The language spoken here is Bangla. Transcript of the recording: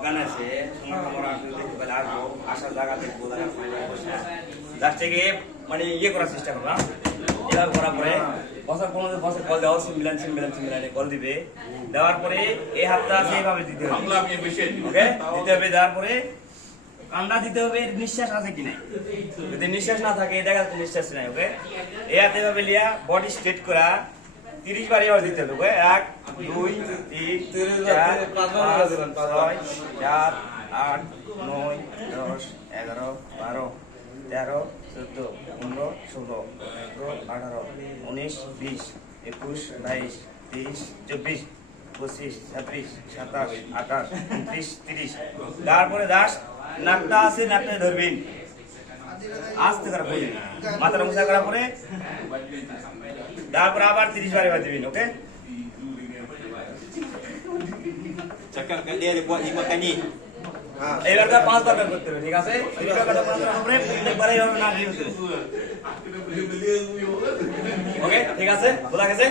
অজ্ঞান আছে সময় আমরা দেখতে পেলে আসবো আসার জায়গা দেখবো লাস্টে গিয়ে মানে ইয়ে করার চেষ্টা করবো এভাবে করার পরে বছর 15 বছর কল দেওয়া সিমিলানে কল দিবে দেওয়ার পরে এই হাতটা আছে এইভাবে দিতে হবে ওকে দিতে হবে দেওয়ার পরে কান্ডা দিতে হবে নিঃশ্বাস আছে কি নাই যদি নিঃশ্বাস না থাকে দেখা যাচ্ছে নিঃশ্বাস নাই ওকে এই হাতে এভাবে লিয়া বডি স্ট্রেট করা 30 বার এভাবে দিতে হবে ওকে 1 2 3 4 5 6 7 8 9 10 11 12 13 14 15 16 17 18 19 20 21 22 23 24 25 26 27 28 29 30 তারপরে দাস নাকটা আছে নাকটা ধরবেন আস্তে করে বলবেন মাথার মুছা করার পরে তারপর আবার 30 বার এবার দিবেন ওকে Cakap kat dia buat 5 kali. এবারটা 5 বার করতে হবে ঠিক আছে 30 বারটা 5 বার করে প্রত্যেকবারই হবে না দিতে হবে ওকে ঠিক আছে বোঝা গেছে